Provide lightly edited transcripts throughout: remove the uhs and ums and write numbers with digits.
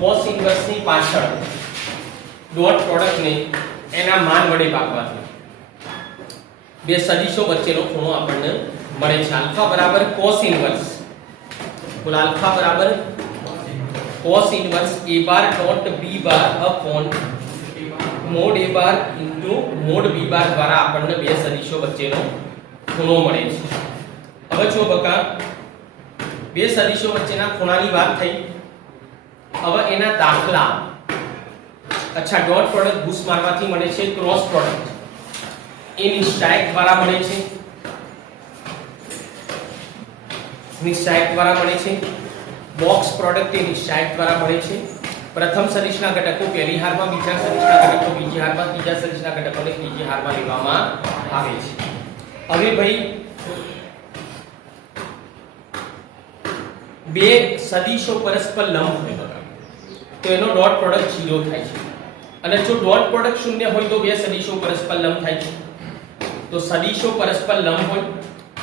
cos inverse ની પાછળ dot product ને એના માન વડે ભાગવાથી બે સદિશો વચ્ચેનો ખૂણો આપણને મળે છે આલ્ફા બરાબર cos ઇન્વર્સ બોલ આલ્ફા બરાબર cos inverse a bar dot b bar upon mode a bar into mode b બાર દ્વારા આપણને બે સદિશો વચ્ચેનો ખૂણો મળે છે હવે જો બકા બે સદિશો વચ્ચેના ખૂણાની વાત થઈ હવે એના દાખલા અચ્છા ડોટ પ્રોડક્ટ ભૂસ મારવાથી મળે છે ક્રોસ પ્રોડક્ટ એ નિશ્ચાયક દ્વારા મળે છે નિશ્ચાયક દ્વારા મળે છે બોક્સ પ્રોડક્ટ એ નિશ્ચાયક દ્વારા મળે છે પ્રથમ સદિશના ઘટકો પહેલી હારમાં બીજા સદિશના ઘટકો બીજી હારમાં ત્રીજા સદિશના ઘટકોને ત્રીજી હારમાં લેવામાં આવે છે હવે ભાઈ બે સદિશો પરસ્પર લંબ હોય તો એનો ડોટ પ્રોડક્ટ 0 થાય છે અને જો ડોટ પ્રોડક્ટ શૂન્ય હોય તો બે સદિશો પરસ્પર લંબ થાય છે તો સદિશો પરસ્પર લંબ હોય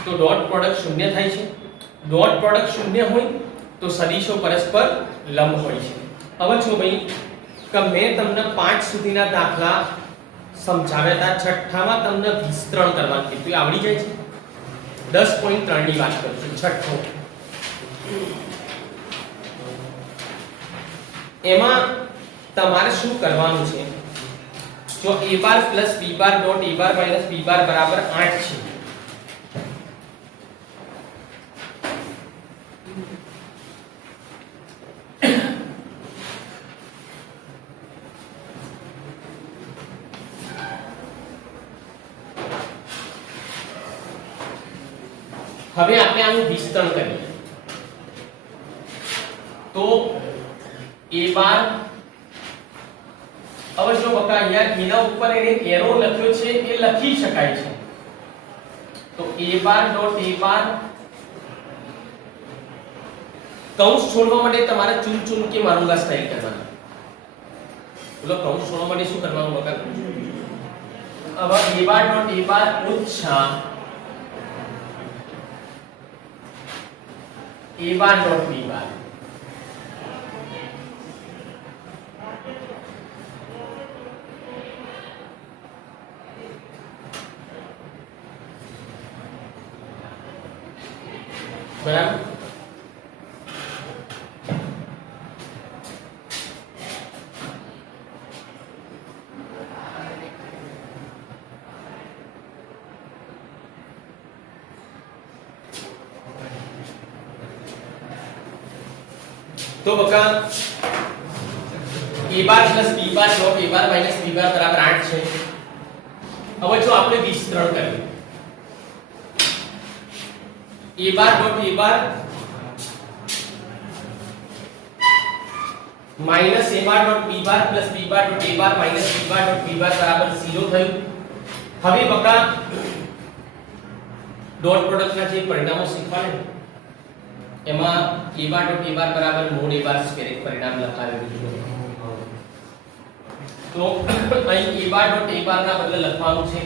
તો ડોટ પ્રોડક્ટ શૂન્ય થાય છે ડોટ પ્રોડક્ટ શૂન્ય હોય તો સદિશો પરસ્પર લંબ હોય છે હવે જો ભાઈ કે મેં તમને 5 સુધીના દાખલા સમજાવ્યા હતા છઠ્ઠામાં તમને વિસ્તરણ કરવાનું કીધું આવડી જાય છે 10.3 ની વાત કરું છું છઠ્ઠો એમાં તમારે શું કરવાનું છે જો a bar plus b bar dot a bar minus b બાર બરાબર 8 છે હવે આપણે આનું વિસ્તરણ કરીએ તો a બાર હવે જો બકા અહીંયા એના ઉપર એને એરો લખ્યો છે એ લખી શકાય છે તો a બાર ડોટ a બાર કૌંસ છોડવા માટે તમારે ચૂન ચૂન કે માरूंगा સ્ટાઇલ કરવાનું બોલો કૌંસ છોડવા માટે શું કરવાનું બકા હવે a બાર ડોટ a બાર ઓછા a બાર ડોટ b બાર બરાબર तो बका a bar plus b bar dot a bar minus b बार बराबर 8 છે હવે જો આપણે વિસ્તરણ કરીએ a bar dot a bar minus a bar dot b bar plus b bar dot a bar minus b bar dot b बार बराबर 0 થયું હવે બકા ડોટ પ્રોડક્ટના જે પરિણામો શીખવાને એમાં a બાર ડોટ a બાર બરાબર મોડ a બાર સ્ક્વેર એક પરિણામ લખાવેલું છે તો અહીં a bar dot a bar ના બદલે લખવાનું છે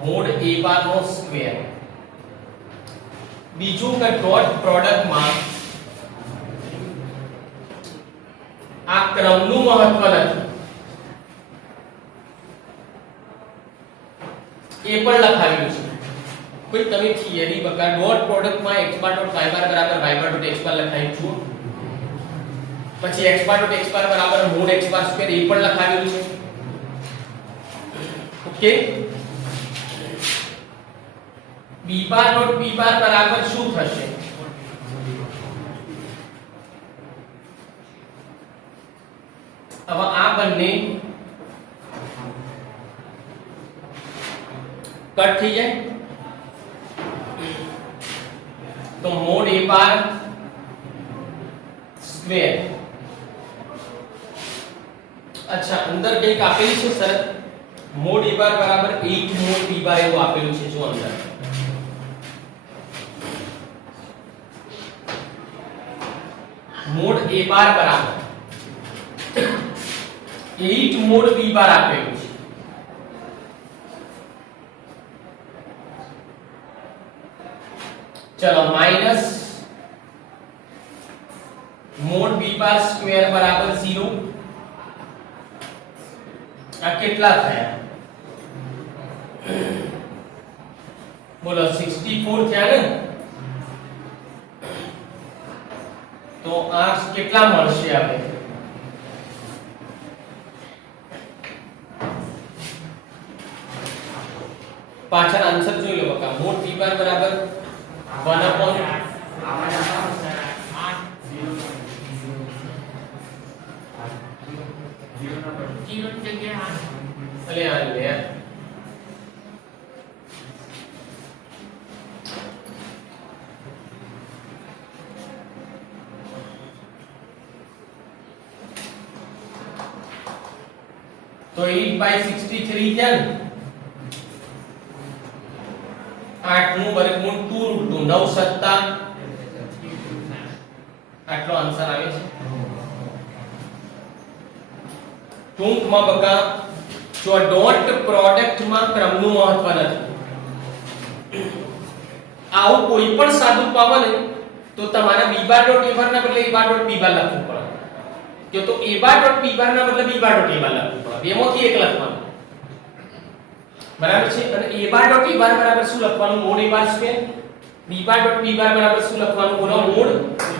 મોડ a બાર નો સ્ક્વેર બીજું કે ડોટ પ્રોડક્ટ માં આ ક્રમનું મહત્વ નથી એ પણ લખાવેલું છે कोई તમે થિયરી બકા ડોટ પ્રોડક્ટ માં x બાર ડોટ y બાર બરાબર y બાર ડોટ x બાર લખાયું છું પછી x બાર ડોટ x બાર બરાબર મોડ x બાર સ્ક્વેર એ પણ લખાવેલું છે ઓકે b બાર ડોટ b બાર બરાબર શું થશે હવે આ બંને કટ થઈ જાય तो मोड a बार स्क्वेर अच्छा अंदर कई આપેલી છે સર મોડ a બાર બરાબર 8 મોડ b બાર એવું આપેલું છે જો અંદર મોડ a બાર બરાબર 8 મોડ b બાર આપેલું છે चलो माइनस મોડ b બાર સ્ક્વેર બરાબર 0. આ કેટલા થયા? બોલો 64 થયા ને? તો આ કેટલા મળશે આપણે? પાછળ આન્સર જોઈ લો બકા. મોડ b બાર બરાબર 1 upon અલે આ લે તો 8/63 થયા ને? 8 નું વર્ગમૂળ 2√2 9 સત્તા આટલો આન્સર આવે છે. ટૂંકમાં બકા જો ડોટ પ્રોડક્ટ માં ક્રમનું મહત્વ નથી. આવું કોઈ પણ સાદું પાવો ને તો તમારે b bar dot a bar ના બદલે a બાર ડોટ b બાર લખવું પડે કે તો a બાર ડોટ b બાર ના બદલે b બાર ડોટ a બાર લખવું પડે. બેમાંથી એક લખવાનું બરાબર છે. અને a બાર ડોટ a બાર બરાબર શું લખવાનું? Mode a bar square. b bar dot b બાર બરાબર શું લખવાનું? બોલો મોડ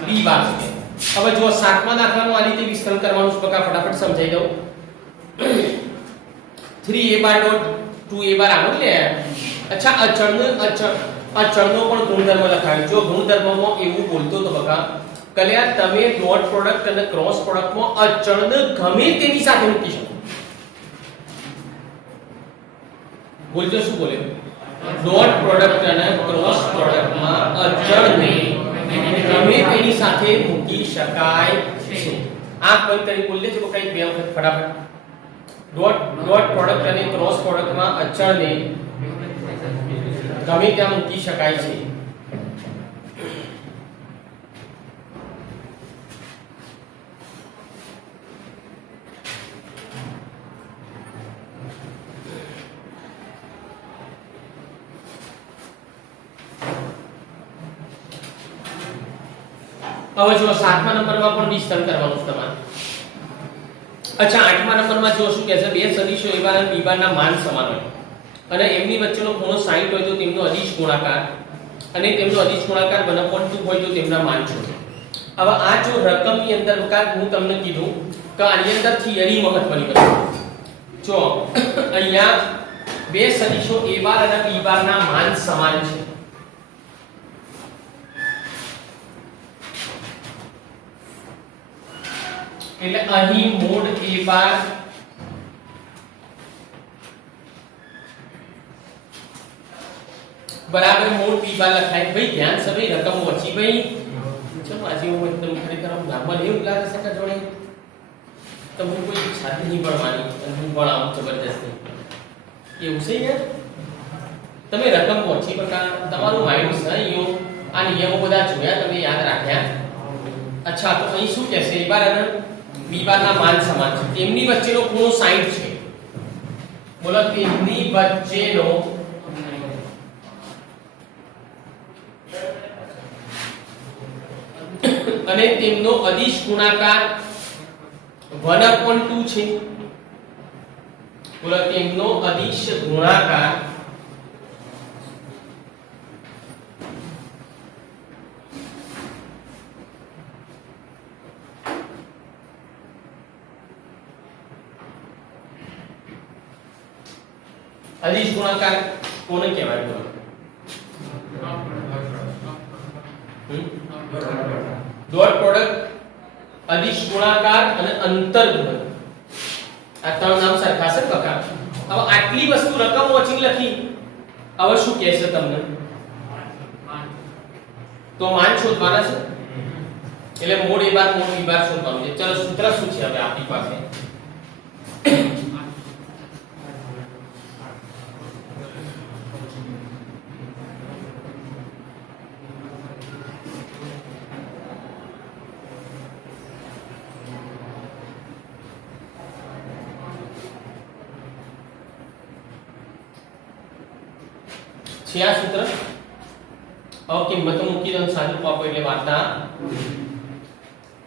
b બાર સ્ક્વેર. હવે જો સાતમા દાખલાનું આ રીતે વિસ્તરણ કરવાનું છે બકા. ફટાફટ સમજાઈ દઉં. 3a બાર ડોટ 2a બાર આવું લે. અચ્છા અચળનો પણ ગુણધર્મ લખાયો. જો ગુણધર્મમાં એવું બોલતો તો બકા કલ્યા તમે ડોટ પ્રોડક્ટ અને ક્રોસ પ્રોડક્ટમાં અચળને ગમે તેની સાથે મૂકી શકો. બોલજો શું બોલે? ડોટ પ્રોડક્ટ અને ક્રોસ પ્રોડક્ટમાં અચળને ગમે તેની સાથે મૂકી શકાય છે. આ બંધ કરી બોલ લેજો કઈ બે વખત ફટાફટ. ડોટ પ્રોડક્ટ અને ક્રોસ પ્રોડક્ટમાં અચળને ગમે ત્યાં મૂકી શકાય છે. હવે જો 7મા નંબરમાં પણ વિસ્તરણ કરવાનું છે તમારે. અચ્છા 8મા નંબરમાં જો શું કહે છે? બે સદિશો a બાર અને b બારના માન સમાન હોય અને એમની વચ્ચેનો ખૂણો 60 હોય તો તેમનો અદિશ ગુણાકાર અને તેમનો અદિશ ગુણાકાર 1/2 હોય તો તેમના માન શોધો. હવે આ જો રકમની અંદર હું તમને કીધું કે આની અંદર થિયરી મહત્વની બની. જો અહીંયા બે સદિશો a બાર અને b બારના માન સમાન છે. એટલે અહીં મોડ a બાર બરાબર મોડ b બાર લખાય. ભાઈ ધ્યાન છે ભાઈ. રકમ ઓછી ભાઈ. ચલો આજે હું એકદમ ખરેખર નામમાં એવું લાગે છે કે જોડે તમને કોઈ ઈચ્છા નહીં ભણવાની અને હું ભણાવું જબરદસ્તી એવું છે યાર. તમે રકમ ઓછી બકા તમારું માઇન્ડ છે યો આ નિયમો બધા જોયા તમે યાદ રાખ્યા. અચ્છા તો અહીં શું કહેશે? a બાર અને b બારના માન સમાન છે. તેમની વચ્ચેનો ખૂણો 60 છે. બોલો તેમની વચ્ચેનો અને તેમનો અદિશ ગુણાકાર 1/2 છે. બોલો તેમનો અદિશ ગુણાકાર અદિશ ગુણાકાર કોને કહેવાય? ડોટ પ્રોડક્ટ, અદિશ ગુણાકાર અને અંતર ગુણક. આ ત્રણ નામ સરખા છે બકા. હવે આટલી વસ્તુ રકમ ઓછી લખી. હવે શું કહેશે તમને? તો માન શોધવાના છે. એટલે mode a bar mode b બાર શોધવાનું છે. ચલો સૂત્ર શું છે હવે આપણી પાસે? છે આ સૂત્ર. હવે કિંમત મૂકી દો સાદું પાપો એટલે વાર્તા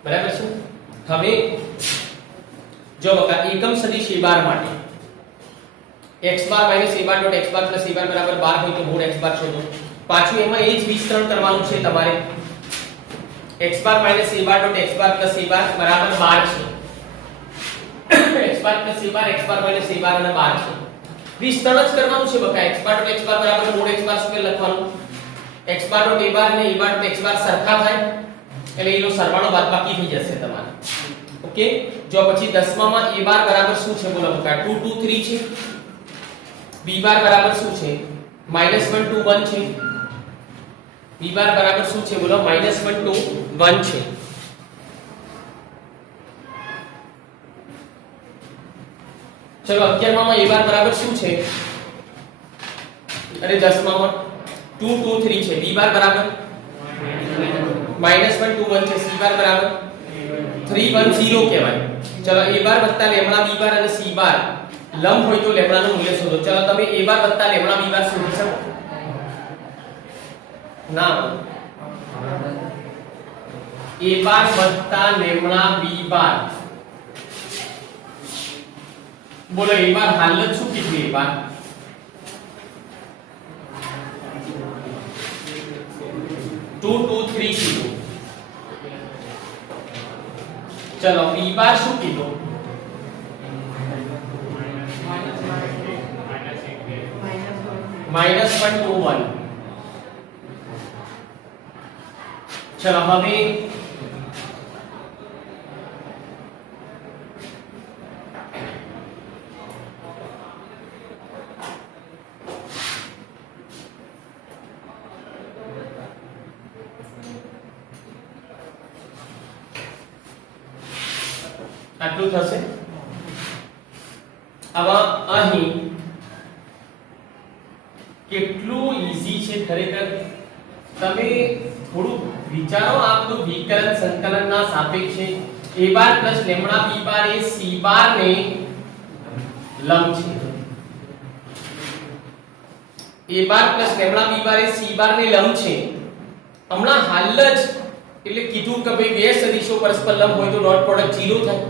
બરાબર છે. હવે જો બકા એકમ સદિશ a બાર માટે x bar minus a bar dot x bar plus a બાર બરાબર 12 હોય તો મોડ x બાર શોધો. પાછું એમાં એ જ વિસ્તરણ કરવાનું છે તમારે. x bar minus a bar dot x bar plus a બાર બરાબર 12 છે. x bar plus a bar x bar minus a બાર અને 12 છે. વિસ્તરણ જ કરવાનું છે બકા. x બાર ડોટ x બાર બરાબર મોડ x બાર સ્ક્વેર લખવાનું. x બાર ડોટ a બાર અને a બાર ડોટ x બાર સરખા થાય એટલે એનો સરવાળો બાદબાકી થઈ જશે તમારે. ઓકે. જો પછી 10મા માં a બાર બરાબર શું છે બોલો બકા? 2 2 3 છે. b બાર બરાબર શું છે? -1 2 1 છે. b બાર બરાબર શું છે બોલો? -1 2 1 છે. ચલો 11મા માં a બાર બરાબર શું છે? અરે 10મા માં 2 2 3 છે. b બાર બરાબર -1 2 1 છે. c બાર બરાબર 3 1 0 કહેવાય. ચલો a બાર વત્તા લેમ્ડા b બાર અને c બાર લંબ હોય તો લેમ્ડા નું મૂલ્ય શોધો. ચલો તમે a બાર વત્તા લેમ્ડા b બાર શોધી શકો? ના. a બાર વત્તા લેમ્ડા b બાર બોલો a બાર હાલત શું કીધી? a bar two two three કીધું. ચલો b બાર શું કીધું? -1 2 1. ચલો હવે આટલું થશે. હવે અહીં કેટલું ઈઝી છે ખરેખર. તમે થોડું વિચારો. આપણું વિકલન સંકલનના સાપેક્ષે a bar plus lambda b bar A c બાર ને લંબ છે. a bar plus lambda b bar A c બાર ને લંબ છે. હમણાં હાલ જ એટલે કીધું કે ભાઈ બે સદિશો પરસ્પર લંબ હોય તો ડોટ પ્રોડક્ટ 0 થાય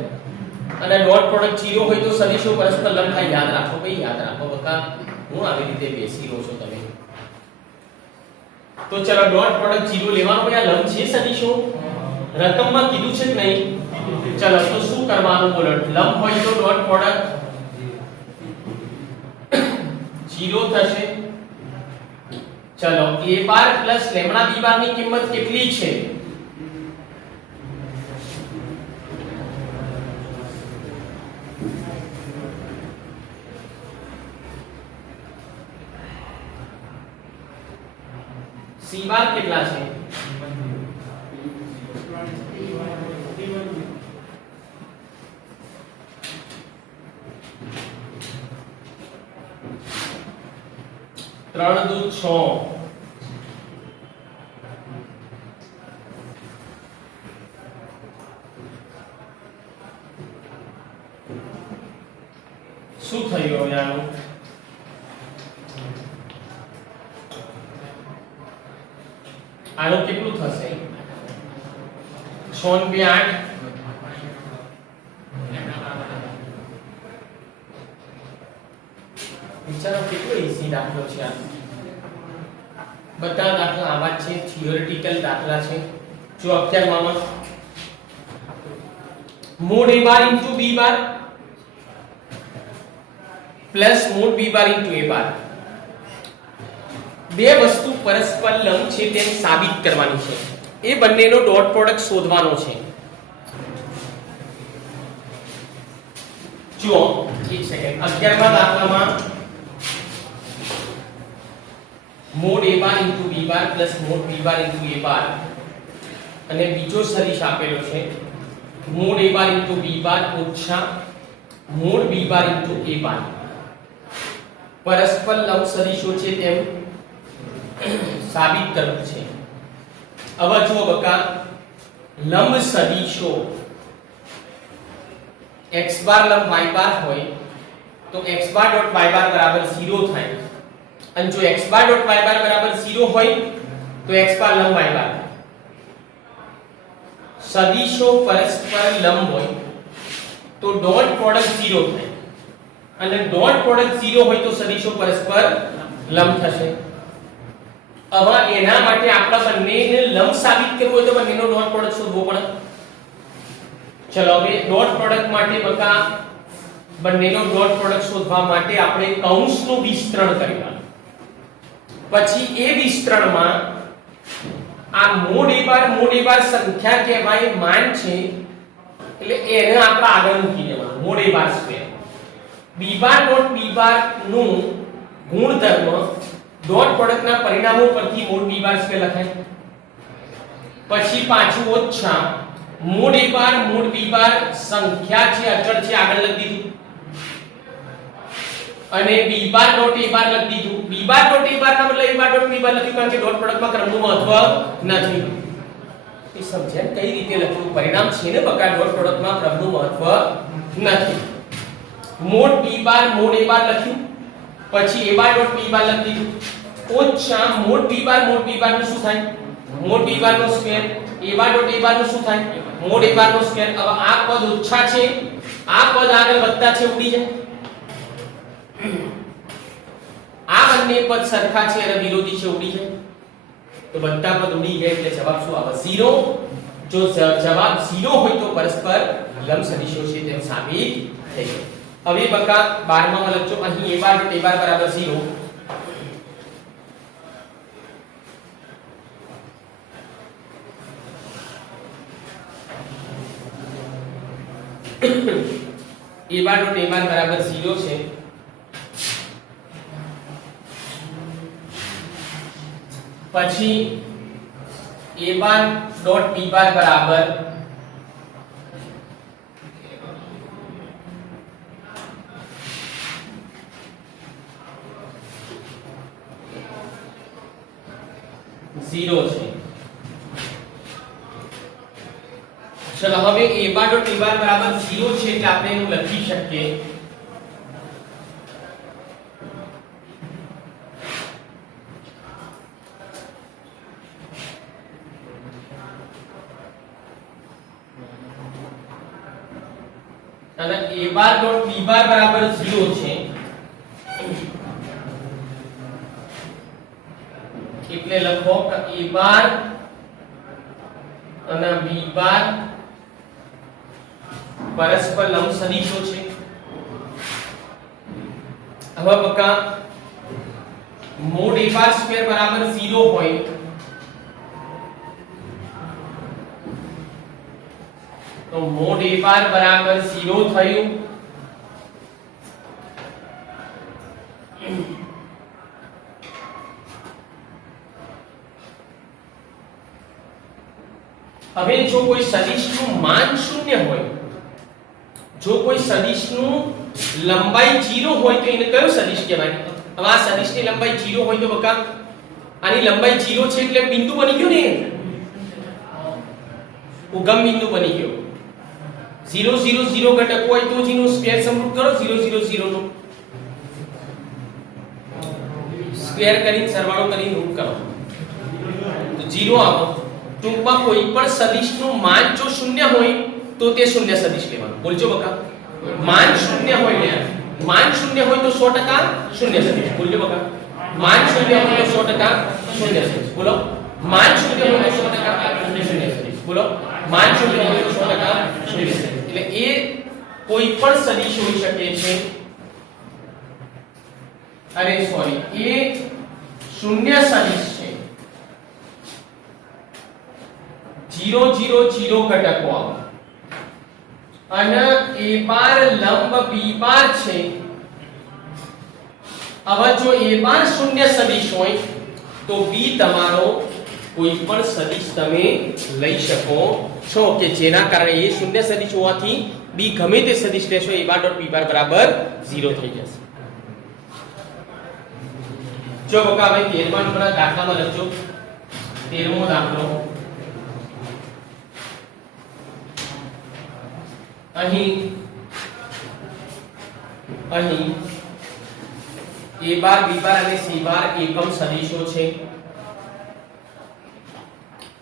અને ડોટ પ્રોડક્ટ 0 હોય તો સદિશો પરસ્પર લંબ થાય. યાદ રાખો ભાઈ, યાદ રાખો બકા. હું આવી રીતે બેસી રહ્યો છો તમે. તો ચલો ડોટ પ્રોડક્ટ 0 લેવાનો. ભાઈ આ લંબ છે સદિશો રકમમાં કીધું છે કે નહીં? ચલો તો શું કરવાનું બોલો? લંબ હોય તો ડોટ પ્રોડક્ટ 0 થશે. ચલો a bar plus lambda b બાર ની કિંમત કેટલી છે? c બાર કેટલા છે? ત્રણ દુ 6. શું થયું હવે આનું? આનું કેટલું થશે? 6 ને 2 8. વિચારો કેટલો ઈઝી દાખલો છે આ. બધા દાખલા આવા જ છે. થિયોરેટિકલ દાખલા છે. જો 11 માં mode a bar into b bar plus mode b bar into a બાર બે વસ્તુ પરસ્પર લંબ છે તેમ સાબિત કરવાની છે. એ બંનેનો ડોટ પ્રોડક્ટ શોધવાનો છે. જો એક સેકન્ડ. 11મા દાખલામાં mode a bar into b bar plus mode b bar into a બાર અને બીજો સદિશ આપેલો છે mod a bar into b બાર ઓછા mode b bar into a બાર પરસ્પર લંબ સદિશો છે તેમ સાબિત કરવું છે. હવે જુઓ બકા, લંબ સદિશો x બાર લંબ y બાર હોય તો x બાર ડોટ y બાર બરાબર 0 થાય અને જો x બાર ડોટ y બાર બરાબર 0 હોય તો x બાર લંબ y બાર સદિશો પરસ્પર લંબ હોય તો ડોટ પ્રોડક્ટ 0 થાય અને ડોટ પ્રોડક્ટ 0 હોય તો સદિશો પરસ્પર લંબ થશે. હવે એના માટે આપણે બંનેને લંબ સાબિત કરવું હોય તો બંનેનો ડોટ પ્રોડક્ટ શોધવો પડે. ચલો હવે ડોટ પ્રોડક્ટ માટે બકા બંનેનો ડોટ પ્રોડક્ટ શોધવા માટે આપણે કૌંસનું વિસ્તરણ કરીશું. પછી એ વિસ્તરણમાં આ મોડ એ બાર સંખ્યા કહેવાય માન છે એટલે એને આપણે આગળ મૂકી દેવાનું મોડ એ બાર સ્ક્વેર. બી બાર ડોટ બી બાર નું ગુણધર્મ ડોટ પ્રોડક્ટના પરિણામો પરથી મોડ બી બાર સ્ક્વેર લખાય. પછી પાછું ઓછા મોડ એ બી બાર સંખ્યા છે અચળ છે આગળ લખી દીધું અને બી બાર ડોટ એ બાર લખી દીધું. બી બાર ડોટ એ બાર ના બદલે એ બાર ડોટ બી બાર લખ્યું કારણ કે ડોટ પ્રોડક્ટમાં ક્રમનું મહત્વ નથી. એ સમજ્યા કઈ રીતે લખ્યું? પરિણામ છે ને બકા ડોટ પ્રોડક્ટમાં ક્રમનું મહત્વ નથી. મોડ બી બાર મોડ એ બાર લખ્યું પછી એ બાર ડોટ બી બાર લખી દીધું ઓછા મોડ બી બાર નું શું થાય? મોડ બી બાર નો સ્ક્વેર. એ બાર ડોટ એ બાર નું શું થાય? મોડ એ બાર નો સ્ક્વેર. હવે આ પદ ઓછા છે આ પદ આગળ વધતા છે ઉડી જાય. આ બંને પદ સરખા છે અને વિરોધી છે ઉડી જાય તો બધા પદ ઉડી જાય એટલે જવાબ શું આવે? 0. જો જવાબ 0 હોય તો પરસ્પર લંબ સદિશો છે તેમ સાબિત થઈ જાય. હવે બકા 12 માં લખજો અહીં a બાર ડોટ a બાર બરાબર 0. a બાર ડોટ a બાર બરાબર 0 છે. પછી a બાર ડોટ b બાર બરાબર ઝીરો છે. ચલો હવે a બાર ડોટ b બાર બરાબર 0 છે એટલે આપણે એનું લખી શકીએ અને a બાર ડોટ b બાર બરાબર 0 છે એટલે લખો કે a બાર અને b બાર પરસ્પર લંબ સદિશો છે. હવે બકા મોડ a બાર સ્ક્વેર બરાબર 0 હોય તો મોડ a બાર બરાબર 0 થયું. હવે જો કોઈ સદિશનું માન 0 હોય જો કોઈ સદિશનું લંબાઈ 0 હોય તો એને કયો સદિશ કહેવાય? હવે આ સદિશની લંબાઈ 0 હોય તો બકા આની લંબાઈ 0 છે એટલે બિંદુ બની ગયો ને ઉગમ બિંદુ બની ગયો. 0 0 0 ઘટક હોય તો જ એનો સ્ક્વેર સમરૂપ કરો 0 0 0 નો સ્ક્વેર કરી સરવાળો કરી રૂટ કરો તો 0 આવે. ટૂંકમાં કોઈ પણ સદિશનું માન જો 0 હોય તો તે શૂન્ય સદિશ લેવાનું. બોલજો બકા માન 0 હોય ને માન 0 હોય તો 100% શૂન્ય સદિશ. બોલજો બકા માન 0 હોય તો 100% શૂન્ય સદિશ. બોલો માન 0 હોય તો 100% શૂન્ય સદિશ. બોલો માન 0 હોય તો 100% શૂન્ય સદિશ. એટલે એ કોઈ પણ સદિશ હોઈ શકે છે. અરે સોરી એ શૂન્ય સદિશ છે. 0 0 0 ઘટકો આવે અને a બાર લંબ b બાર છે. હવે જો a બાર શૂન્ય સદિશ હોય તો b તમારો કોઈ પણ સદિશ તમે લઈ શકો છો કે જેના કારણે એ શૂન્ય સદિશ હોવાથી b ગમે તે સદિશ લેશો a બાર ડોટ b બાર બરાબર 0 થઈ જશે. જો બકા હવે 13મા નંબરના દાખલામાં લખજો 13મો દાખલો. અહીં a બાર b બાર અને c બાર એકમ સદિશો છે.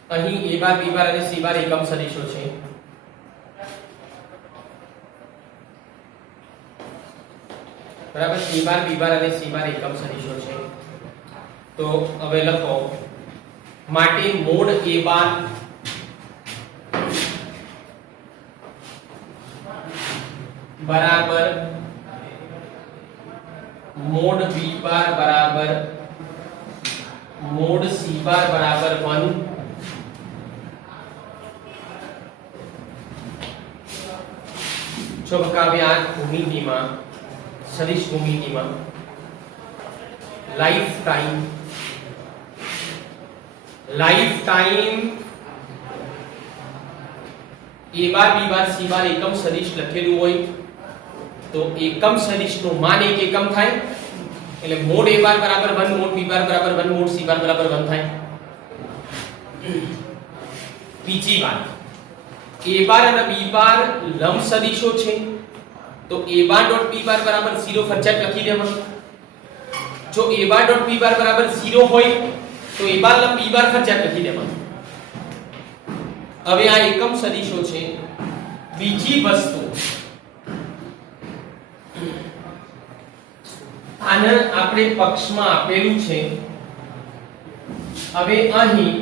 અહીં a બાર b બાર અને c બાર એકમ સદિશો છે. બરાબર, a બાર b બાર અને c બાર એકમ સદિશો છે. તો હવે લખો માટે મોડ a બાર બરાબર મોડ b બાર બરાબર મોડ c બાર બરાબર 1. જો હવે આ ભૂમિતિમાં સદિશ ભૂમિતિમાં life time a bar b bar c bar એકમ સદિશ લખેલું હોય તો એકમ સદિશનું માન એક એકમ થાય એટલે મોડ a બાર બરાબર 1 મોડ b બાર બરાબર 1 મોડ c બાર બરાબર 1 થાય. બીજી વાત, a બાર અને b બાર લંબ સદિશો છે તો a બાર ડોટ b બાર બરાબર 0 ફરજિયાત લખી દેવાનું. જો a બાર ડોટ b બાર બરાબર 0 હોય તો a બાર લંબ b બાર ફરજિયાત લખી દેવાનું. હવે આ એકમ સદિશો છે. બીજી વસ્તુ, આને આપણે પક્ષમાં આપેલું છે. હવે અહીં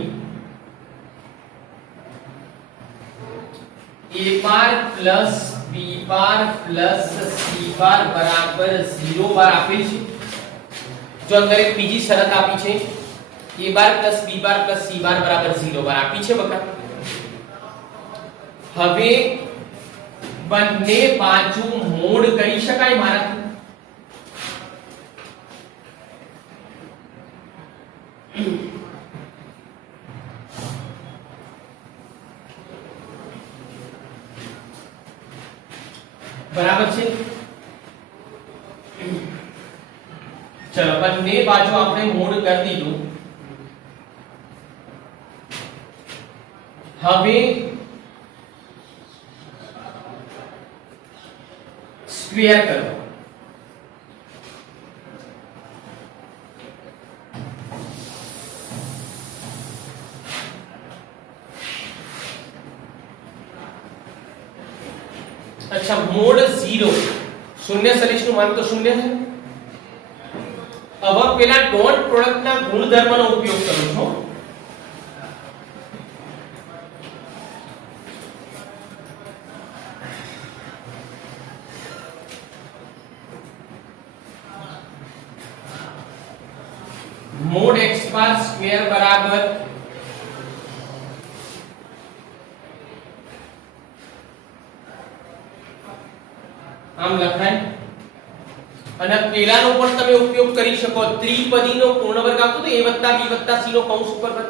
a bar plus b bar plus c બાર બરાબર 0 બાર આપેલ છે. જો અંદર એક બીજી શરત આપી છે a bar plus b bar plus c બાર બરાબર 0 બાર આપી છે બકા. હવે બંને બાજુ મોડ કરી શકાય મારાથી. બરાબર છે. ચલો બંને બાજુ આપણે મોડ કરી દીધું. હવે સ્ક્વેર કરો. अच्छा, मोड 0 शून्य सदिशનું માન તો શૂન્ય છે. હવે પેલા ડોટ પ્રોડક્ટના ગુણધર્મનો ઉપયોગ કરું છું. मोड x बार स्क्वेर बराबर આમ લખાય. અને પેલાનો પણ તમે ઉપયોગ કરી શકો. ત્રિપદીનો પૂર્ણ વર્ગ આવતો તો a + b + c નો કૌંસ ઉપર વર્ગ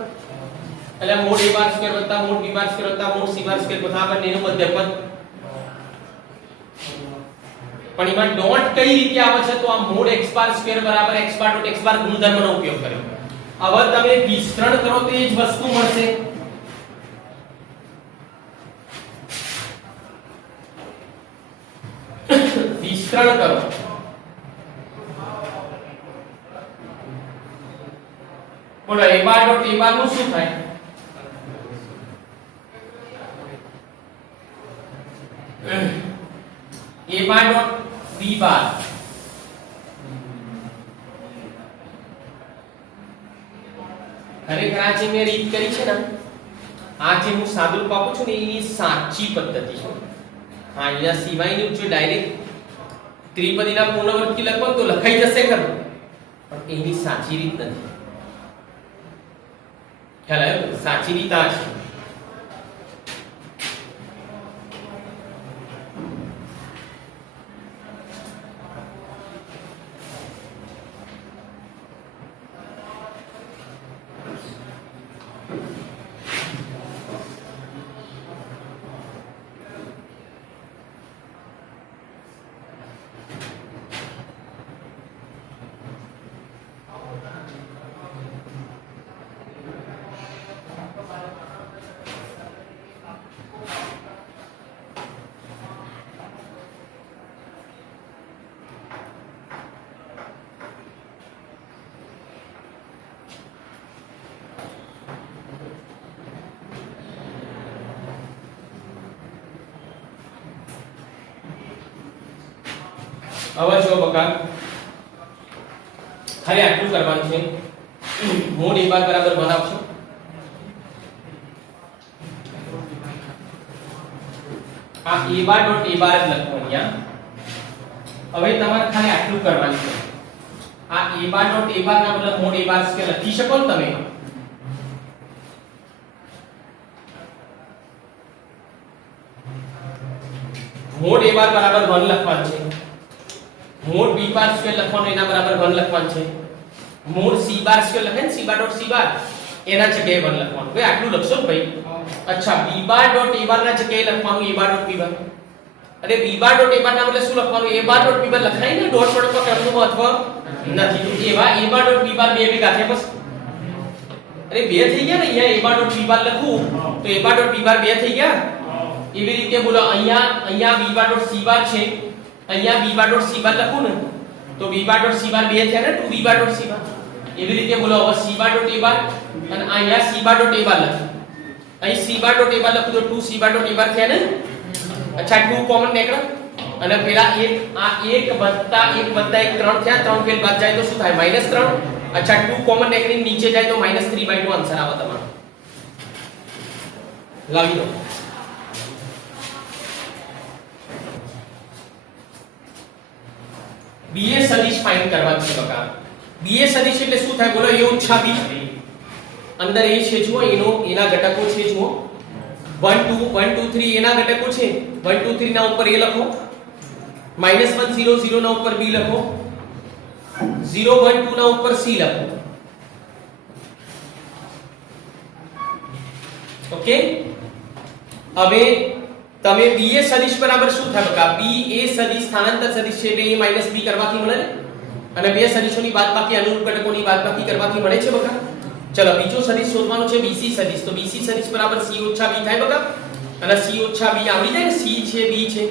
એટલે mode a bar square mode b bar square mode c bar square બધા બંનેનો મધ્યપદ. પણ એમાં ડોટ કઈ રીતે આવે છે તો આ મોડ x બાર સ્ક્વેર બરાબર x બાર ડોટ x બાર ગુણધર્મનો ઉપયોગ કર્યો. હવે તમે વિસ્તરણ કરો તો એ જ વસ્તુ મળશે. વિસ્તરણ કરો બોલો a બાર ડોટ a બાર નું શું થાય? a બાર ડોટ b બાર ખરેખર આ જે મેં રીત કરી છે ને, આ જે હું સાદુરૂપ આપું છું ને એની સાચી પદ્ધતિ છે. હા, અહીંયા સિવાયની જો ડાયરેક્ટ ત્રિપદીના પૂર્ણ વર્ગ થી લખો તો લખાઈ જશે ખરું, પણ એની સાચી રીત નથી. ખ્યાલ આવ્યો? સાચી રીત આ છે. હવે જો બકા ખાલી આટલું કરવાનું છે મોડ a બાર બરાબર 1 આપશો આ a બાર ડોટ a બાર જ લખો અહીંયા હવે તમારે ખાલી આટલું કરવાનું છે આ a bar dot a bar ના મતલબ મોડ a બાર સ્ક્વેર લખી શકો ને તમે મોડ a બાર બરાબર 1 લખવાનું છે મોડ b બાર સ્ક્વેર લખવાનું એના બરાબર 1 લખવાનું છે મોડ c બાર સ્ક્વેર લખે ને c બાર ડોટ c બાર એના જગ્યાએ 1 લખવાનું ભાઈ આટલું લખશો ને ભાઈ અચ્છા b bar dot a bar ના જગ્યાએ લખવાનું a બાર ડોટ b બાર અરે b bar dot a bar ના બદલે શું લખવાનું a બાર ડોટ b બાર લખાય ને ડોટ પ્રોડક્ટ માં કરવાનું મહત્વ નથી તો એવા a બાર ડોટ b બાર બે ભેગા થયા બસ અરે બે થઈ ગયા ને અહીંયા a બાર ડોટ b બાર લખું તો a બાર ડોટ b બાર બે થઈ ગયા એવી રીતે બોલો અહીંયા b બાર ડોટ c બાર છે અહીંયા b બાર ડોટ c બાર લખું ને તો b બાર ડોટ c બાર બે થયા ને 2b બાર ડોટ c બાર એવી રીતે બોલો હવે c બાર ડોટ a બાર અને અહીંયા c બાર ડોટ a બાર લખું અહીં c બાર ડોટ a બાર લખું તો 2c બાર ડોટ a બાર થયા ને અચ્છા 2 કોમન નીકળે અને પેલા એક આ 1 વત્તા 1 3 થયા 3 પેલ બાદ જાય તો શું થાય -3 અચ્છા 2 કોમન નીકળી નીચે જાય તો -3/2 આન્સર આવે તમારો લાવી દો ba સદિશ ફાઇન્ડ કરવાનું છે બકા ba સદિશ એટલે શું થાય બોલો a ઓછા b અંદર a છે જુઓ એના ઘટકો છે જુઓ 1 2 1 2 3 એના ઘટકો છે 1 2 3 ના ઉપર a લખો -1 0 0 ના ઉપર b લખો 0 1 2 ના ઉપર c લખો ઓકે હવે તમે ba સદિશ બરાબર શું થાય બકા ba સદિશ સ્થાનાંતર સદિશ છે બે a b કરવાથી મળે ને અને બે સદિશોની બાદબાકી અનુરૂપ ઘટકોની બાદબાકી કરવાથી મળે છે બકા ચલો બીજો સદિશ શોધવાનો છે bc સદિશ તો bc સદિશ બરાબર c ઓછા b થાય બકા અને c ઓછા b આવડી જાય ને c છે b છે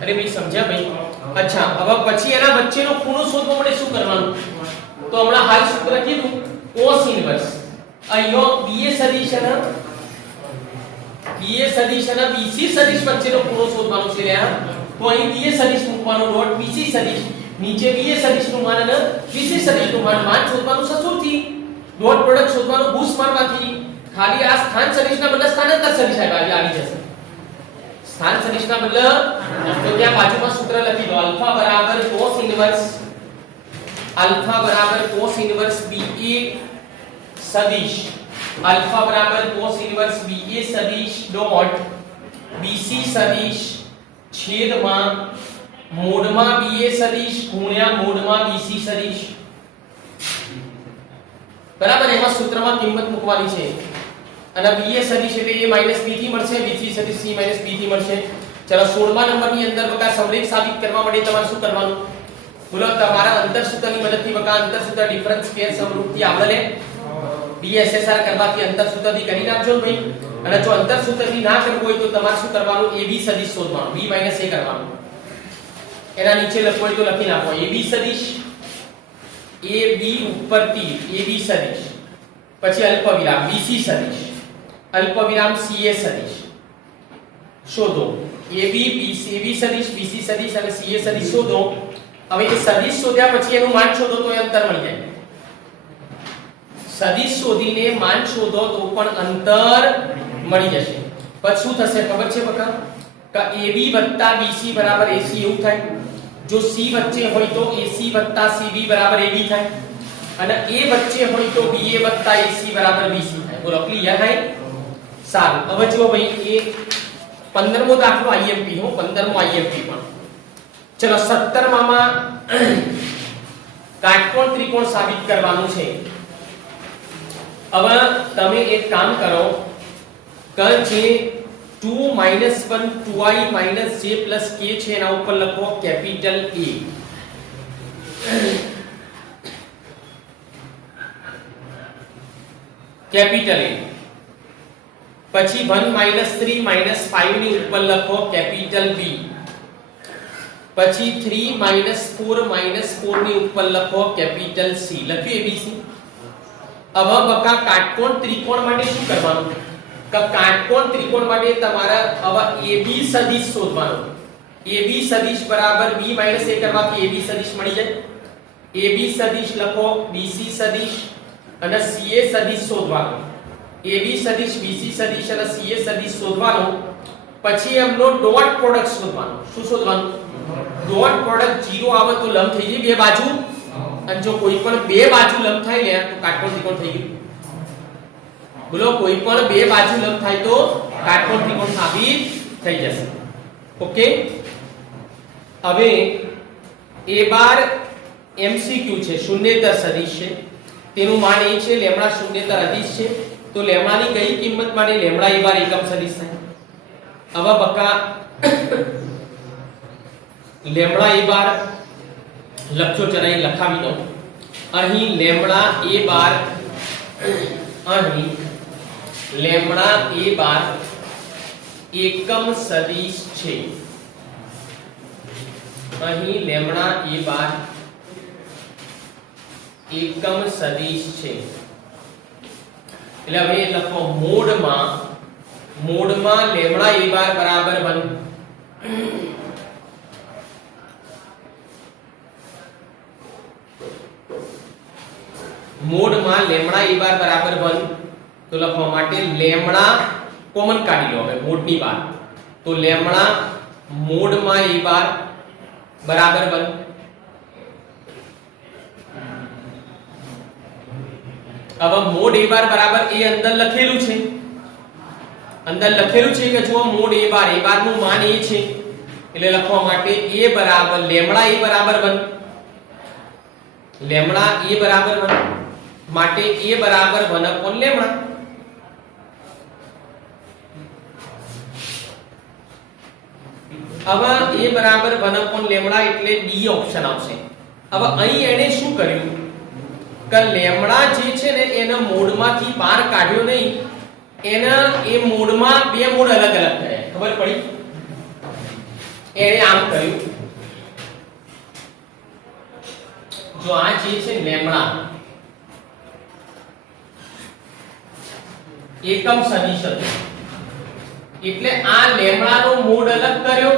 અરે ભાઈ સમજ્યા ભાઈ અચ્છા હવે પછી એના વચ્ચેનો ખૂણો શોધવા માટે શું કરવાનું તો હમણાં હાલ સૂત્ર કીધું cos ઇન્વર્સ અહીંયા ba સદિશ અને ba સદિશ અને bc સદિશ વચ્ચેનો ખૂણો શોધવાનો છે લ્યા તો અહીં ba સદિશ મૂકવાનો ડોટ bc સદિશ નીચે ba સદિશ નું માન અને bc સદિશ નું માન શોધવાનું સસુરથી ડોટ પ્રોડક્ટ શોધવાનું ભૂસ મારવાથી ખાલી આ સ્થાન સદિશના બદલે સ્થાનાંતર સદિશ આવી જશે સ્થાન સદિશના બદલે તો ત્યાં બાજુમાં સૂત્ર લખી દો આલ્ફા બરાબર cos ઇન્વર્સ ba સદિશ अल्फा बराबर cos इनवर्स ba सदिश डॉट bc सदिश छेदમાં મોડમાં ba સદિશ ગુણ્યા મોડમાં bc સદિશ બરાબર એમાં સૂત્રમાં કિંમત મૂકવાની છે અને ba સદિશ એટલે a b થી મળશે bc સદિશ c b થી મળશે ચલો 16મા નંબરની અંદર બકા સમરેખ સાબિત કરવા માટે તમારે શું કરવાનું બોલો તમારા અંતર સૂત્રની મદદથી બકા અંતર સૂત્ર ડિફરન્સ પેર સમરૂપથી આવડે લે DSSR કરવાથી અંતર સૂત્રથી કરી નાખજો ભાઈ અને જો અંતર સૂત્રથી ના કરવું હોય તો તમારે શું કરવાનું AB સદિશ શોધવાનું B - A કરવાનું એના નીચે લખવું હોય તો લખી નાખો AB સદિશ AB ઉપર તીર AB સદિશ પછી અલ્પવિરામ BC સદિશ અલ્પવિરામ CA સદિશ શોધો AB સદિશ BC સદિશ અને CA સદિશ શોધો હવે એ સદિશ શોધ્યા પછી એનું માન શોધો તો એ અંતર મળી જાય સદિશ શોધીને માન શોધો તો પણ અંતર મળી જશે પછી શું થશે ખબર છે બકા કે AB BC બરાબર AC એવું થાય જો C વચ્ચે હોય તો AC CB બરાબર AB થાય અને A વચ્ચે હોય તો BA AC બરાબર BC થાય બોલો ક્લિયર થાય સારું હવે જુઓ ભાઈ એ 15મો દાખલો IMP હો 15મો IMP પણ ચલો 17માં કાટકોણ ત્રિકોણ સાબિત કરવાનું છે હવે તમે એક કામ કરો કે જે 2 - 1 2i - j + k છે એના ઉપર લખો કેપિટલ A કેપિટલ A પછી 1 - 3 - 5 ની ઉપર લખો કેપિટલ B પછી 3 - 4 - 4 ની ઉપર લખો કેપિટલ C લખ્યું ABC હવે બકા કાટકોણ ત્રિકોણ માટે શું કરવાનું કે કાટકોણ ત્રિકોણ માટે તમારે હવે AB સદિશ શોધવાનો AB સદિશ બરાબર B - A કરવાથી AB સદિશ મળી જાય. AB સદિશ લખો, BC સદિશ અને CA સદિશ શોધવાનો. AB સદિશ, BC સદિશ અને CA સદિશ શોધવાનો. પછી એમનો ડોટ પ્રોડક્ટ શોધવાનો. શું શોધવાનું? ડોટ પ્રોડક્ટ 0 આવે તો લંબ થઈ જાય બે બાજુ, અને જો કોઈ પણ બે બાજુ લંબ થાય ને તો કાટકોણ ત્રિકોણ થઈ ગયું. બોલો, કોઈ પણ બે બાજુ લંબ થાય તો કાટકોણ ત્રિકોણ સાબિત થઈ જશે. ઓકે, હવે a બાર MCQ છે, શૂન્યેતર સદિશ છે. તેનું માન એ છે લેમ્બડા શૂન્યેતર અદિશ છે. તો લેમ્બડા ની કઈ કિંમત માટે લેમ્બડા a બાર એકમ સદિશ થાય? હવે બકા લેમ્બડા a બાર લખજો, જરા લખાવી દઉં. અહીં લેમ્બડા a બાર, અહીં લેમ્બડા a બાર એકમ સદિશ છે. અહીં લેમ્બડા a બાર એકમ સદિશ છે. એટલે હવે લખો મોડમાં લેમ્બડા a બાર બરાબર 1. મોડમાં લેમ્બડા a બાર બરાબર 1 તો લખવા માટે લેમ્બડા કોમન કાઢી લો હવે મોડની બહાર. તો લેમ્બડા મોડમાં a બાર બરાબર 1. હવે મોડ a બાર બરાબર એ અંદર લખેલું છે, કે જો મોડ a બાર નું માન એ છે, એટલે લખવા માટે a બરાબર લેમ્બડા a બરાબર 1. લેમ્બડા a બરાબર 1 માટે a બરાબર 1 upon લેમ્બડા. હવે a બરાબર 1 upon લેમ્બડા એટલે ડી ઓપ્શન આવશે. હવે અહીં એને શું કર્યું કે લેમ્બડા જે છે ને એને મોડમાંથી બહાર કાઢ્યો નહીં, એના એ મોડમાં બે મોડ અલગ અલગ કર્યા. ખબર પડી? એને આમ કર્યું, જો આ જે છે લેમ્બડા એકમ સદિશ હતો, એટલે આ લેમ્બડાનો મોડ અલગ કર્યો,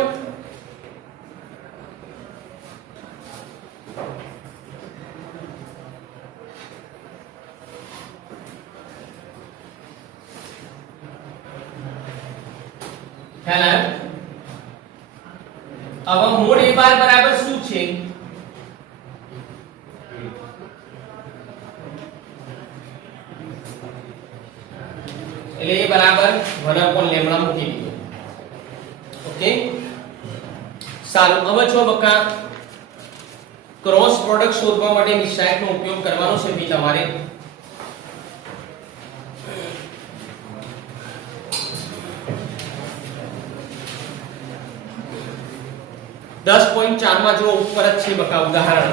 ખ્યાલ આવ્યો? હવે મોડ a બાર બરાબર શું છે? એટલે a બરાબર 1 upon લેમ્બડા મૂકી દીધો. ઓકે, સારું. હવે જો બકા ક્રોસ પ્રોડક્ટ શોધવા માટે નિશાયકનો ઉપયોગ કરવાનો છે બી તમારે. દસ 10.4 માં જો ઉપર જ છે બકા ઉદાહરણ.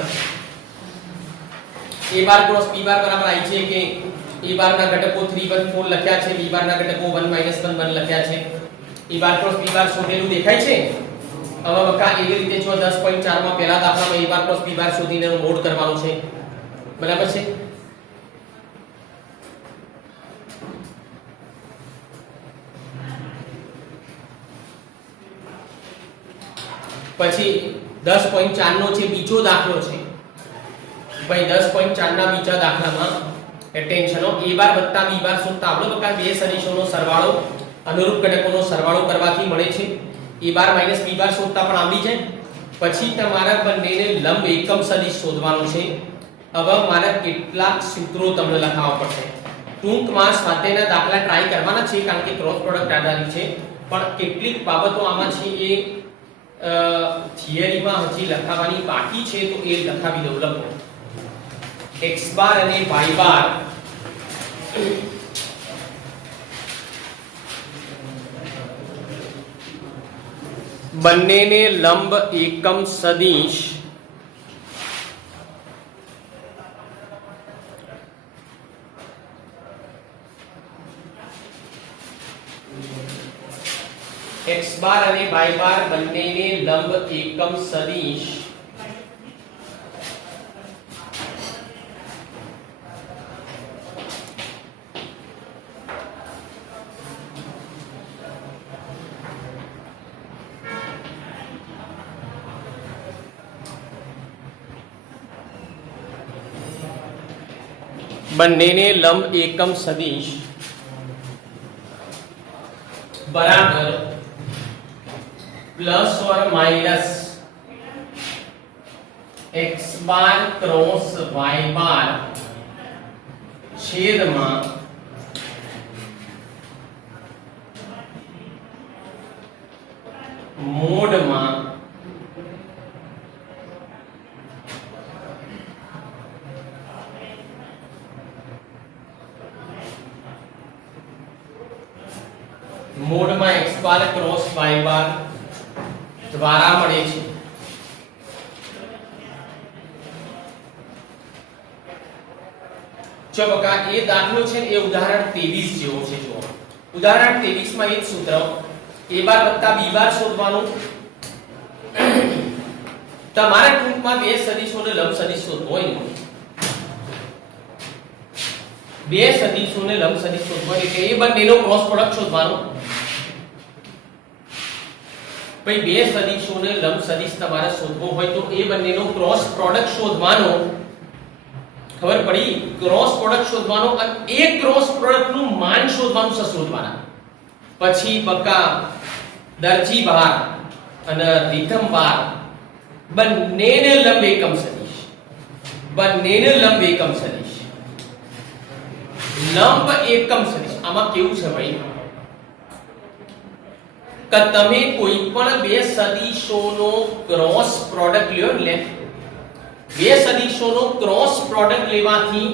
a બાર ક્રોસ b બાર બરાબર આઈ છે કે a બાર ના ઘટકો 3 1 4 લખ્યા છે, b બાર ના ઘટકો 1 1 1 લખ્યા છે. a બાર ક્રોસ b બાર શોધેલું દેખાય છે. હવે બકા એવી રીતે જો 10.4 માં પહેલા દાખલામાં a બાર ક્રોસ b બાર શોધીને મોડ કરવાનું છે. બરાબર છે? પછી 10.4 નો છે બીજો દાખલો છે ભાઈ. 10.4 ના બીજા દાખલામાં એટેન્શન a બાર વત્તા b બાર શોધતા આપણે બકા બે સદિશોનો સરવાળો, અનુરૂપ ઘટકોનો સરવાળો કરવાથી મળે છે. a બાર માઈનસ b બાર શોધતા પણ આવડી જાય. પછી તમારા બંનેને લંબ એકમ સદિશ શોધવાનું છે. હવે મારે કેટલાક સૂત્રો તમને લખાવવા પડશે. ટૂંકમાં સ્વાધ્યાયના દાખલા ટ્રાય કરવાના છે કારણ કે ક્રોસ પ્રોડક્ટ આધારિત છે, પણ કેટલીક બાબતો આમાં છે એ થિયરીમાં હજી લખાવવાની બાકી છે, તો એ લખાવી દઉં. લખો x બાર અને y બાર બંનેને લંબ એકમ સદિશ x બાર અને y બાર બંનેને લંબ એકમ સદિશ બંનેને લંબ એકમ સદિશ બરાબર plus or minus x bar cross y બાર છેદમાં મોડમાં x બાર ક્રોસ y બાર દ્વારા મળે છે। જો બકા એ દાખલો છે એ ઉદાહરણ 23 જેવો છે। જો ઉદાહરણ 23 માં એ જ સૂત્ર a બાર વત્તા b બાર શોધવાનું। તમારે ટૂંકમાં બે સદિશોને લંબ સદિશ શોધવો હોય ને, બે સદિશોને લંબ સદિશ શોધવો એટલે એ બંનેનો ક્રોસ પ્રોડક્ટ શોધવાનો। ભાઈ બે સદિશોને લંબ સદિશ તમારે શોધવો હોય તો એ બંનેનો ક્રોસ પ્રોડક્ટ શોધવાનો। ખબર પડી? ક્રોસ પ્રોડક્ટ શોધવાનો અને એ ક્રોસ પ્રોડક્ટ નું માન શોધવાનું છે શોધવાના। પછી બકા દરજી બાર અને રીધમ બાર બંનેને લંબ એકમ સદિશ, બંનેને લંબ એકમ સદિશ, લંબ એકમ સદિશ। આમાં કેવું છે ભાઈ કે તમે કોઈ પણ બે સદિશોનો ક્રોસ પ્રોડક્ટ લ્યો એટલે બે સદિશોનો ક્રોસ પ્રોડક્ટ લેવાથી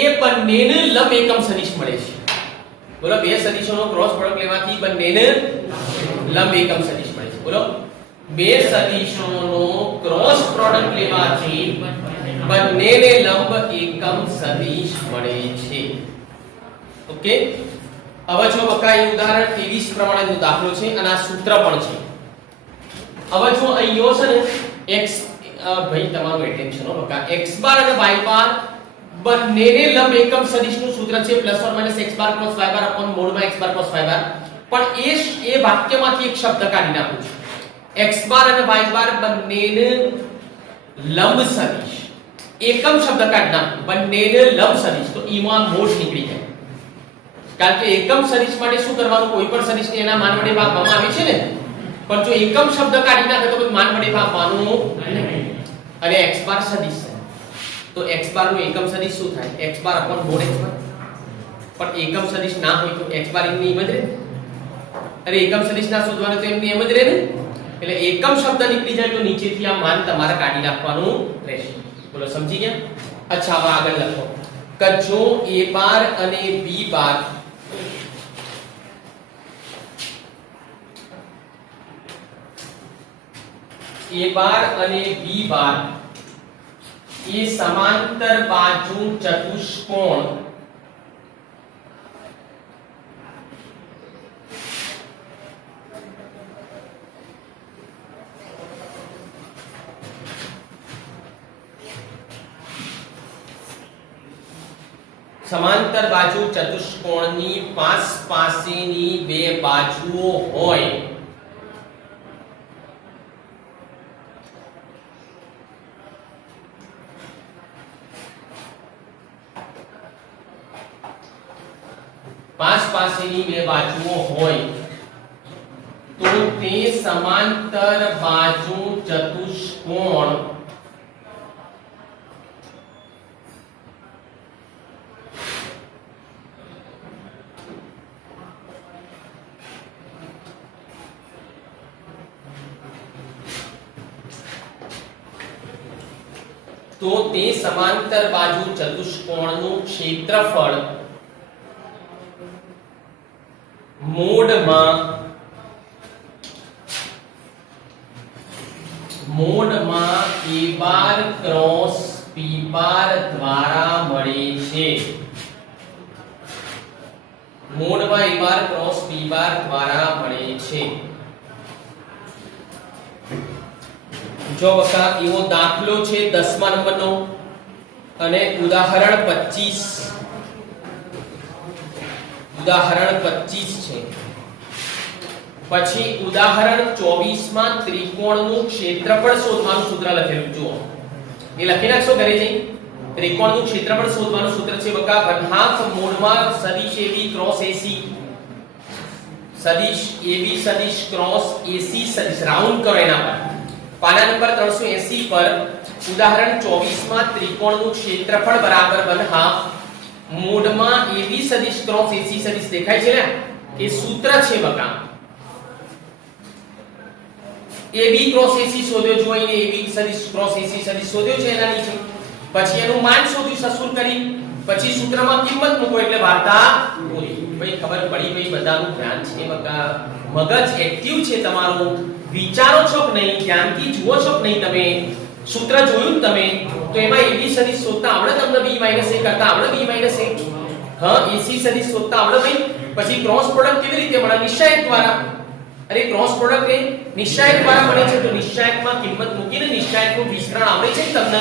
એ બંનેને લંબ એકમ સદિશ મળે છે। બોલો, બે સદિશોનો ક્રોસ પ્રોડક્ટ લેવાથી બંનેને લંબ એકમ સદિશ મળે છે। બોલો, બે સદિશોનો ક્રોસ પ્રોડક્ટ લેવાથી બંનેને લંબ એકમ સદિશ મળે છે। ઓકે, હવે જો બકા એ ઉદાહરણ 23 પ્રમાણેનો દાખલો છે અને આ સૂત્ર પણ છે। હવે જો અહીંયો છે ને x ભાઈ તમારું એટેન્શન હો બકા, x બાર અને y બાર બંનેને લંબ એકમ સદિશનું સૂત્ર છે plus or minus x bar cross y bar upon મોડમાં x બાર ક્રોસ y બાર। પણ એ વાક્યમાંથી એક શબ્દ કાઢી નાખું છું, x બાર અને y બાર બંનેને લંબ સદિશ, એકમ શબ્દ કાઢી નાખું, બંનેને લંબ સદિશ, તો ઈમાં મોડ નીકળી જાય। કારણ કે એકમ સદિશ માટે શું કરવાનું, કોઈ પણ સદિશને એના માન વડે ભાગવામાં આવે છે ને, પણ જો એકમ શબ્દ કાઢી નાખે તો પછી માન વડે ભાગવાનું નહીં। અને x બાર સદિશ છે તો x બાર નું એકમ સદિશ શું થાય, x બાર અપોન મોડ x બાર। પણ એકમ સદિશ ના હોય તો x બાર એમની એમ જ રહે, અરે એકમ સદિશ ના શોધવાનું તો એમની એમ જ રહે ને। એટલે એકમ શબ્દ નીકળી જાય તો નીચેથી આ માન તમારે કાઢી નાખવાનું રહેશે। બોલો, સમજી ગયા? અચ્છા, હવે આગળ લખો કે જો a બાર અને b બાર a બાર અને b બાર એ સમાંતર બાજુ ચતુષ્કોણ સમાંતર બાજુ ચતુષ્કોણની પાસેની બે બાજુઓ હોય પાસેની બે બાજુઓ હોય તો તે સમાંતર બાજુ ચતુષ્કોણ તો તે સમાંતર બાજુ ચતુષ્કોણનું ક્ષેત્રફળ મોડમાં a બાર ક્રોસ p બાર દ્વારા મળે છે। મોડમાં a બાર ક્રોસ p બાર દ્વારા મળે છે। જો બકા એવો દાખલો છે 10મા નંબરનો અને ઉદાહરણ 25 છે। પછી ઉદાહરણ 24 માં ત્રિકોણનું ક્ષેત્રફળ શોધવાનું સૂત્ર લખેલું જુઓ, એ લખી નાખશો ઘરે જઈ, ત્રિકોણનું ક્ષેત્રફળ શોધવાનું સૂત્ર છે બકા 1/2 મોડમાં સદિશ AB ક્રોસ AC, સદિશ AB સદિશ ક્રોસ AC સદિશ રાઉન્ડ કરો એના પર. પાના નંબર 380 પર ઉદાહરણ 24 માં ત્રિકોણનું ક્ષેત્રફળ બરાબર 1/2 મોડમાં AB સદિશ ક્રોસ AC સદિશ દેખાય છે ને, એ સૂત્ર છે બકા. AB ક્રોસ AC શોધ્યો જો એને AB સદિશ ક્રોસ AC સદિશ શોધ્યો છે એના નીચે, પછી એનું માન શોધ્યું સસુર કરી, પછી સૂત્રમાં કિંમત મૂકો એટલે વાર્તા પૂરી. ભાઈ ખબર પડી? ભાઈ બધાનું ધ્યાન છે બકા, મગજ એક્ટિવ છે તમારું, વિચારો છો કે નહીં, ધ્યાનથી જુઓ છો કે નહીં, તમે સૂત્ર જોયું ને તમે તો એમાં AB સદિશ શોધતા આવડે તમને, B - A કરતા આવડે, B - A હા AC સદિશ શોધતા આવડે ભાઈ. પછી ક્રોસ પ્રોડક્ટ કેવી રીતે મળે? નિશ્ચાયક દ્વારા. અરે ક્રોસ પ્રોડક્ટ એ નિશ્ચાયક દ્વારા મળે છે, તો નિશ્ચાયકમાં કિંમત મૂકીને નિશ્ચાયકનું વિસ્તરણ આવડે છે તમને.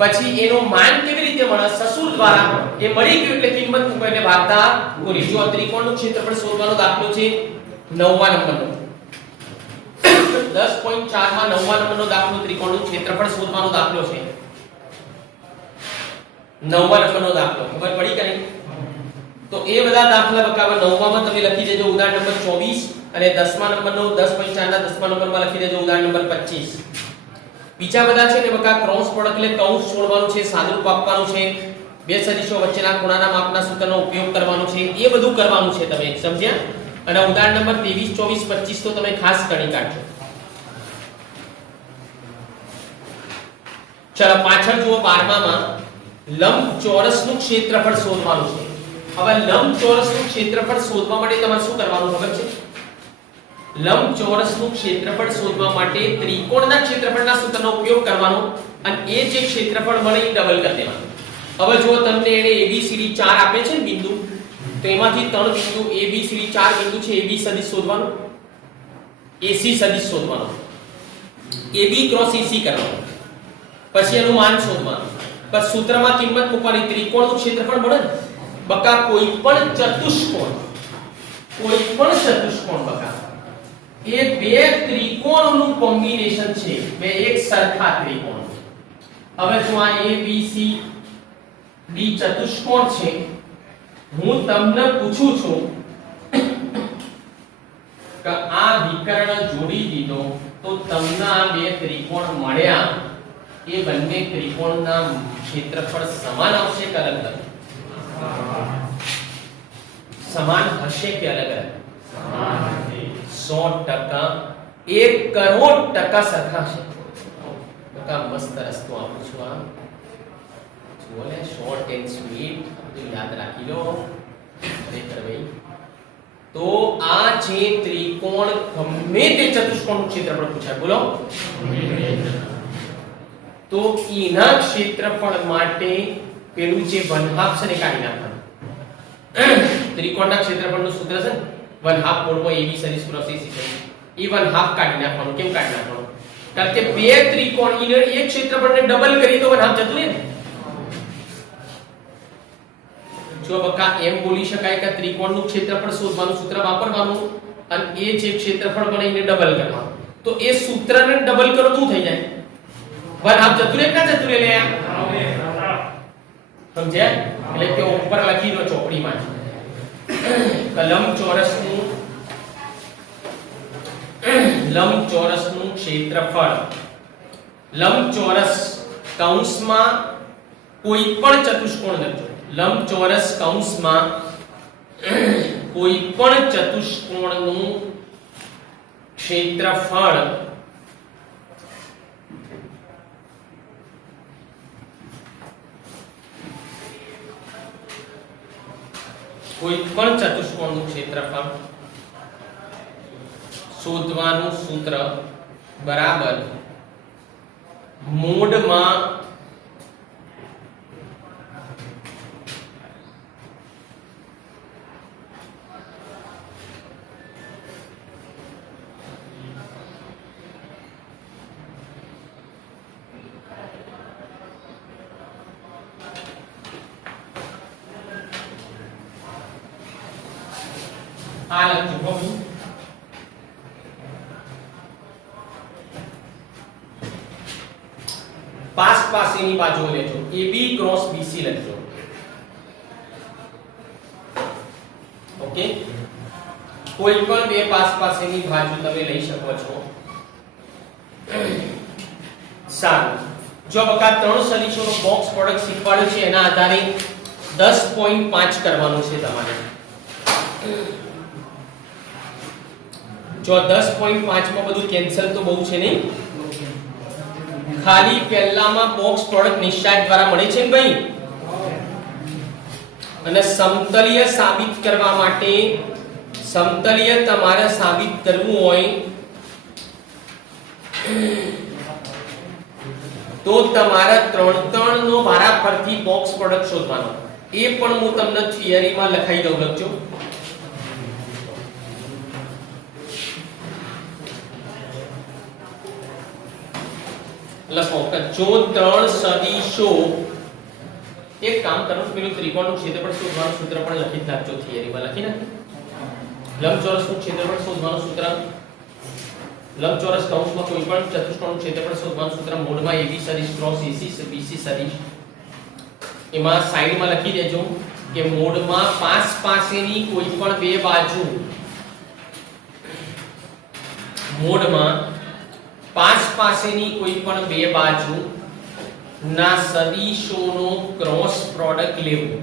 પછી એનો માન કેવી રીતે મળે? સસુર દ્વારા. એ મળી ગયું એટલે કિંમત મૂકો એટલે વાર્તા પૂરી. જો ત્રિકોણનું ક્ષેત્રફળ શોધવાનો દાખલો છે 9મા નંબરનો, 10.4 માં 9મા નંબરનો દાખલો, ત્રિકોણનું ક્ષેત્રફળ શોધવાનો દાખલો છે. 9મા નંબરનો દાખલો ખબર પડી કે નહીં? તો એ બધા દાખલા બકાવા 9માં તમે લખી દેજો ઉદાહરણ નંબર 24 અને 10મા નંબરનો 10.4 ના 10મા નંબરમાં લખી દેજો ઉદાહરણ નંબર 25. બીજા બધા છે ને બકા ક્રોસ પ્રોડક્ટ એટલે કૌંસ છોડવાનું છે, સાદુરૂપ આપવાનું છે, બે સદિશો વચ્ચેના ખૂણાના માપના સૂત્રનો ઉપયોગ કરવાનો છે, એ બધું કરવાનું છે. તમે સમજ્યા? અને ઉદાહરણ નંબર 23, 24, 25 તો તમે ખાસ ગણી કાઢજો. ચલો પાછળ જુઓ 12માં લંબચોરસનું ક્ષેત્રફળ શોધવાનું છે. હવે લંબચોરસનું ક્ષેત્રફળ શોધવા માટે તમારે શું કરવાનું ખબર છે? લંબચોરસનું ક્ષેત્રફળ શોધવા માટે ત્રિકોણના ક્ષેત્રફળના સૂત્રનો ઉપયોગ કરવાનો અને એ જે ક્ષેત્રફળ મળે એ ડબલ કરી દેવાનું. હવે જો તમને એને ABCD 4 આપે છે ને બિંદુ, તો એમાંથી 3 બિંદુ ABCD 4 બિંદુ છે, AB સદિશ શોધવાનું, AC સદિશ શોધવાનું, AB ક્રોસ AC કરવાનું, પછી એનું માન શોધવાનું, પછી સૂત્રમાં કિંમત મૂકવાની. ત્રિકોણનું ક્ષેત્રફળ મળે ને બકા, કોઈ પણ ચતુષ્કોણ બકા એ બે ત્રિકોણનું કોમ્બિનેશન છે, બે એક સરખા ત્રિકોણ. હવે જો આ ABCD ચતુષ્કોણ છે, હું તમને પૂછું છું કે આ વિકર્ણ જોડી દીધો તો તમને આ બે ત્રિકોણ મળ્યા, એ બંને ત્રિકોણના ક્ષેત્રફળ સમાન આવશે કે અલગ અલગ? સમાન હશે કે અલગ અલગ? 100%, 1 કરોડ ટકા સરખા છે. બકા મસ્ત રસ્તો આપું છું. આ જુઓ ને, શોર્ટ એન્ડ સ્વીટ, તો યાદ રાખી લો ખરેખર ભાઈ. તો આ જે ત્રિકોણ ગમે તે ચતુષ્કોણનું ક્ષેત્રફળ પૂછાય, બોલો, તો એના ક્ષેત્રફળ માટે પેલું જે 1/2 છે ને કાઢી નાખવાનું. ત્રિકોણના ક્ષેત્રફળનું સૂત્ર છે ને 1/2 મોડમાં AB સદિશ ક્રોસ AC સદિશ, એ 1/2 કાઢી નાખવાનું. કેમ કાઢી નાખવાનું? કારણ કે બે ત્રિકોણ ઈને એક ક્ષેત્રફળને ડબલ કરી તો 1/2 જતું રહે ને. જો બકા એમ બોલી શકાય કે ત્રિકોણનું ક્ષેત્રફળ શોધવાનું સૂત્ર વાપરવાનું અને એ જે ક્ષેત્રફળ બને એને ડબલ કરવાનું. તો એ સૂત્રને ડબલ કરો તો શું થઈ જાય? 1/2 જતું રહે ના જતું રહે લે? સમજ્યા? એટલે કે ઉપર લખી દો ચોપડીમાં લંબચોરસનું ક્ષેત્રફળ, લંબચોરસ કૌંસમાં કોઈ પણ ચતુષ્કોણ લખજો, લંબચોરસ કૌંસમાં કોઈ પણ ચતુષ્કોણનું ક્ષેત્રફળ કોઈ પણ ચતુષ્કોણનું ક્ષેત્રફળ શોધવાનું સૂત્ર બરાબર મોડમાં આ લખજો હું પાસ પાસેની બાજુઓ લેજો. AB ક્રોસ BC લખજો. ઓકે, કોઈ પણ બે પાસ પાસેની બાજુ તમે લઈ શકો છો. સારું, જો બકા ત્રણ સદીશોનો બોક્સ પ્રોડક્ટ શીખવાડ્યું છે એના આધારે 10.5 કરવાનું છે તમારે. જો 10.5 માં બધું કેન્સલ તો બહુ છે નહીં, ખાલી પહેલામાં બોક્સ પ્રોડક્ટ નિશ્ચય દ્વારા મળે છે ને ભાઈ. અને સમતલીય સાબિત કરવા માટે, સમતલીય તમારે સાબિત કરવું હોય તો તમારે 3 નો વારાફરતી બોક્સ પ્રોડક્ટ શોધવાનો. એ પણ હું તમને થિયરીમાં લખાઈ દઉં, લખજો. લખો કે જો ત્રણ સદીશો, એક કામ કરો, પેલું ત્રિકોણનું ક્ષેત્રફળ શોધવાનું સૂત્ર પણ લખી નાખજો, થિયરીમાં લખી નાખો. લંબચોરસનું ક્ષેત્રફળ શોધવાનું સૂત્ર, લંબચોરસ કૌંસમાં કોઈ પણ ચતુષ્કોણનું ક્ષેત્રફળ શોધવાનું સૂત્ર મોડમાં AB સદિશ ક્રોસ BC સદિશ. એમાં સાઈડમાં લખી દેજો કે મોડમાં પાસ પાસેની કોઈ પણ બે બાજુ, મોડમાં પાસ પાસેની કોઈ પણ બે બાજુ ના સદિશોનો ક્રોસ પ્રોડક્ટ લેવું.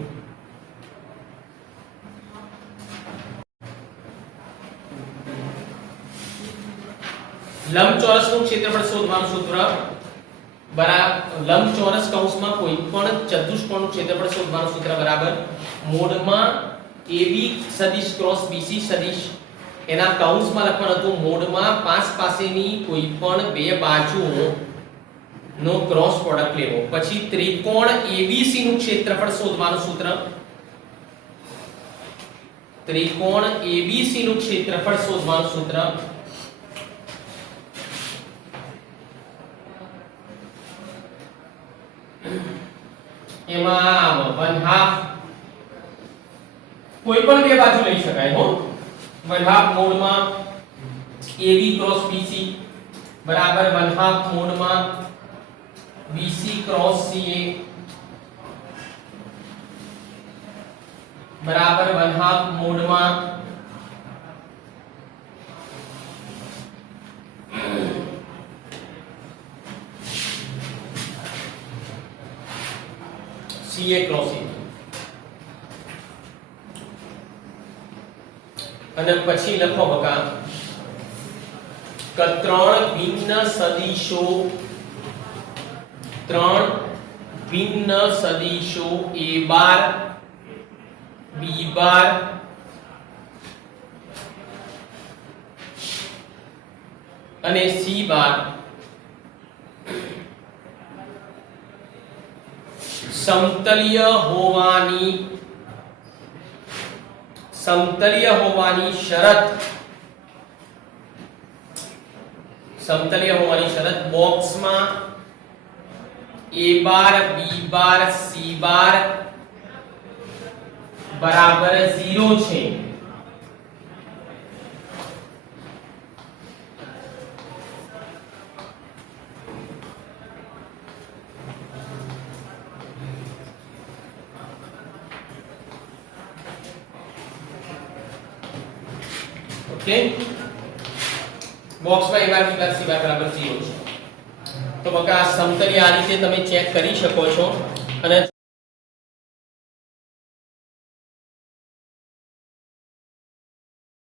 લંબચોરસનું ક્ષેત્રફળ શોધવાનું સૂત્ર બરાબર, લંબચોરસ કૌંસમાં કોઈ પણ ચતુષ્કોણનું ક્ષેત્રફળ શોધવાનું સૂત્ર બરાબર મોડમાં AB સદિશ ક્રોસ BC સદિશ, એના કૌંસમાં લખવાનું હતું મોડમાં પાસ પાસેની કોઈ પણ બે બાજુઓ નો ક્રોસ પ્રોડક્ટ લેવો. પછી ત્રિકોણ ABC નું ક્ષેત્રફળ શોધવાનું સૂત્ર, ત્રિકોણ ABC નું ક્ષેત્રફળ શોધવાનું સૂત્ર એમાં 1/2 કોઈ પણ બે બાજુ લઈ શકાય હો. 1/2 મોડમાં AB ક્રોસ BC બરાબર 1/2 મોડમાં BC ક્રોસ CA બરાબર 1/2 મોડમાં CA ક્રોસ A. અને પછી લખો બકા કે ત્રણ ભિન્ન સદિશો A બાર B બાર અને C બાર સમતલીય હોવાની શરત બોક્સમાં A bar B bar C બાર બરાબર 0 છે. ઓકે, બોક્સમાં A bar B bar C બાર બરાબર 0 છે. તો બકા સમતલી આ રીતે તમે ચેક કરી શકો છો. અને